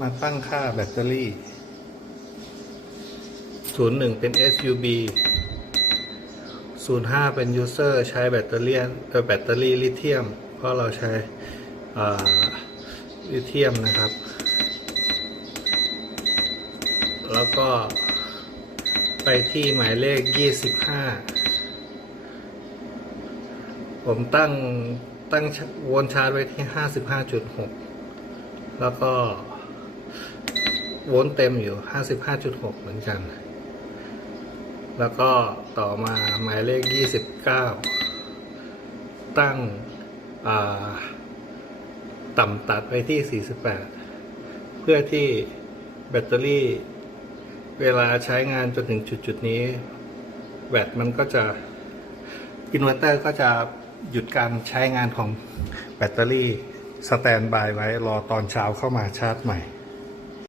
มาตั้งค่าแบตเตอรี่ 01 เป็น SUB 05 เป็น User ใช้แบตเตอรี่แบตเตอรี่ลิเธียม เพราะเราใช้ลิเธียมนะครับ แล้วก็ไปที่หมายเลข 25 ผมตั้งตั้งวนชาร์จไว้ที่ 55.6 แล้วก็ โวลต์เต็มอยู่ 55.6 เหมือนกัน แล้วก็ต่อมาหมายเลข 29 ตั้งอ่าต่ำตัดไปที่ 48 เพื่อที่แบตเตอรี่เวลาใช้งานจนถึงจุดจุดนี้ แบตมันก็จะอินเวอร์เตอร์ก็จะหยุดการใช้งานของแบตเตอรี่สแตนบายไว้รอตอนเช้าเข้ามาชาร์จใหม่